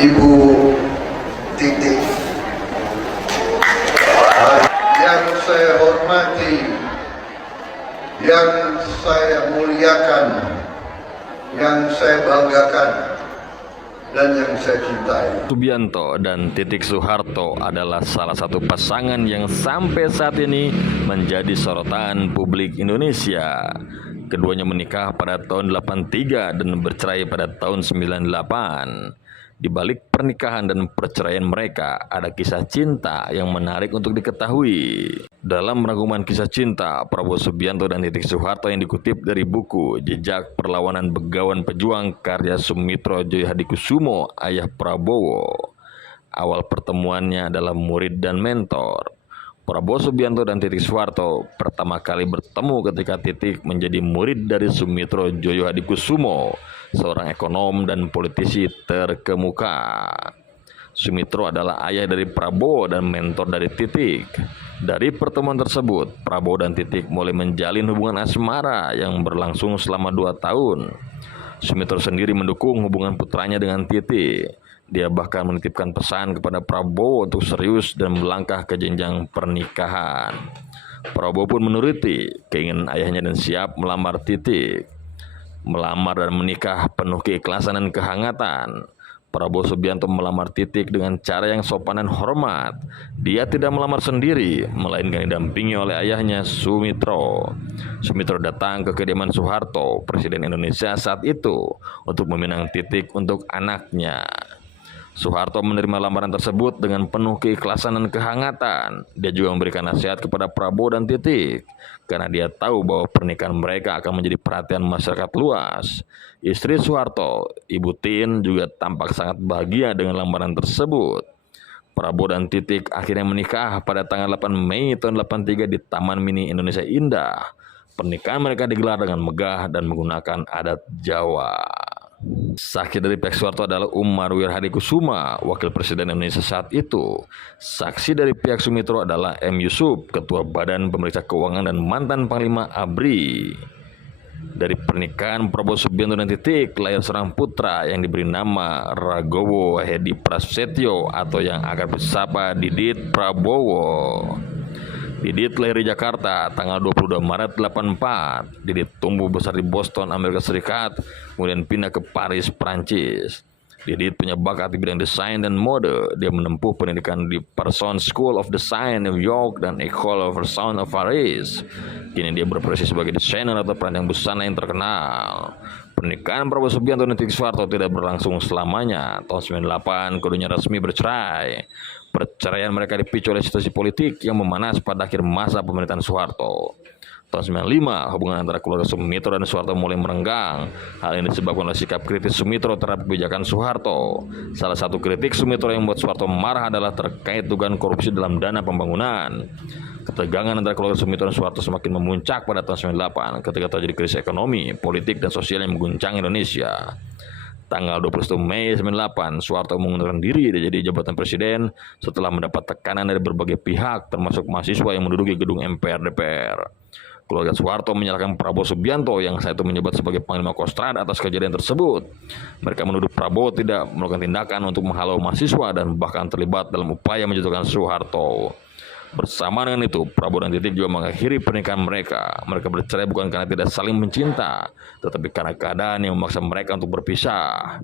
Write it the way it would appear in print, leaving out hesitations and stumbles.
Ibu Titi, yang saya hormati, yang saya muliakan, yang saya banggakan, dan yang saya cintai. Subianto dan Titik Soeharto adalah salah satu pasangan yang sampai saat ini menjadi sorotan publik Indonesia. Keduanya menikah pada tahun 83 dan bercerai pada tahun 98. Di balik pernikahan dan perceraian mereka ada kisah cinta yang menarik untuk diketahui. Dalam rangkuman kisah cinta Prabowo Subianto dan Titik Soeharto yang dikutip dari buku Jejak Perlawanan Begawan Pejuang karya Sumitro Joyohadikusumo, ayah Prabowo. Awal pertemuannya adalah murid dan mentor. Prabowo Subianto dan Titik Soeharto pertama kali bertemu ketika Titik menjadi murid dari Sumitro Joyohadikusumo, seorang ekonom dan politisi terkemuka. Sumitro adalah ayah dari Prabowo dan mentor dari Titik. Dari pertemuan tersebut, Prabowo dan Titik mulai menjalin hubungan asmara yang berlangsung selama 2 tahun. Sumitro sendiri mendukung hubungan putranya dengan Titik. Dia bahkan menitipkan pesan kepada Prabowo untuk serius dan melangkah ke jenjang pernikahan. Prabowo pun menuruti keinginan ayahnya dan siap melamar Titik. Melamar dan menikah penuh keikhlasan dan kehangatan. Prabowo Subianto melamar Titik dengan cara yang sopan dan hormat. Dia tidak melamar sendiri, melainkan didampingi oleh ayahnya Sumitro. Sumitro datang ke kediaman Soeharto, Presiden Indonesia saat itu, untuk meminang Titik untuk anaknya. Soeharto menerima lamaran tersebut dengan penuh keikhlasan dan kehangatan. Dia juga memberikan nasihat kepada Prabowo dan Titik, karena dia tahu bahwa pernikahan mereka akan menjadi perhatian masyarakat luas. Istri Soeharto, Ibu Tin, juga tampak sangat bahagia dengan lamaran tersebut. Prabowo dan Titik akhirnya menikah pada tanggal 8 Mei tahun 83 di Taman Mini Indonesia Indah. Pernikahan mereka digelar dengan megah dan menggunakan adat Jawa. Saksi dari pihak Soeharto adalah Umar Wirhadikusuma, Wakil Presiden Indonesia saat itu. Saksi dari pihak Sumitro adalah M. Yusuf, Ketua Badan Pemeriksa Keuangan dan mantan Panglima ABRI. Dari pernikahan Prabowo Subianto dan Titik lahir seorang putra yang diberi nama Ragowo Hedi Prasetyo atau yang akan disapa Didit Prabowo. Didit lahir di Jakarta tanggal 22 Maret 84. Didit tumbuh besar di Boston, Amerika Serikat, kemudian pindah ke Paris, Prancis. Didit punya bakat di bidang desain dan mode. Dia menempuh pendidikan di Parsons School of Design New York dan École of Sound of Paris. Kini dia berprofesi sebagai desainer atau perancang busana yang terkenal. Pernikahan Prabowo Subianto dan Titik Soeharto tidak berlangsung selamanya. Tahun 98 keduanya resmi bercerai. Perceraian mereka dipicu oleh situasi politik yang memanas pada akhir masa pemerintahan Soeharto. Tahun 95, hubungan antara keluarga Sumitro dan Soeharto mulai merenggang. Hal ini disebabkan oleh sikap kritis Sumitro terhadap kebijakan Soeharto. Salah satu kritik Sumitro yang membuat Soeharto marah adalah terkait dugaan korupsi dalam dana pembangunan. Ketegangan antara keluarga Sumitro dan Soeharto semakin memuncak pada tahun 98 ketika terjadi krisis ekonomi, politik, dan sosial yang mengguncang Indonesia. Tanggal 21 Mei 98, Soeharto mengundurkan diri dari jabatan presiden setelah mendapat tekanan dari berbagai pihak, termasuk mahasiswa yang menduduki gedung MPR DPR. Keluarga Soeharto menyalahkan Prabowo Subianto yang saat itu menjabat sebagai Panglima Kostrad atas kejadian tersebut. Mereka menuduh Prabowo tidak melakukan tindakan untuk menghalau mahasiswa dan bahkan terlibat dalam upaya menjatuhkan Soeharto. Bersama dengan itu, Prabowo dan Titik juga mengakhiri pernikahan mereka. Mereka bercerai bukan karena tidak saling mencinta, tetapi karena keadaan yang memaksa mereka untuk berpisah.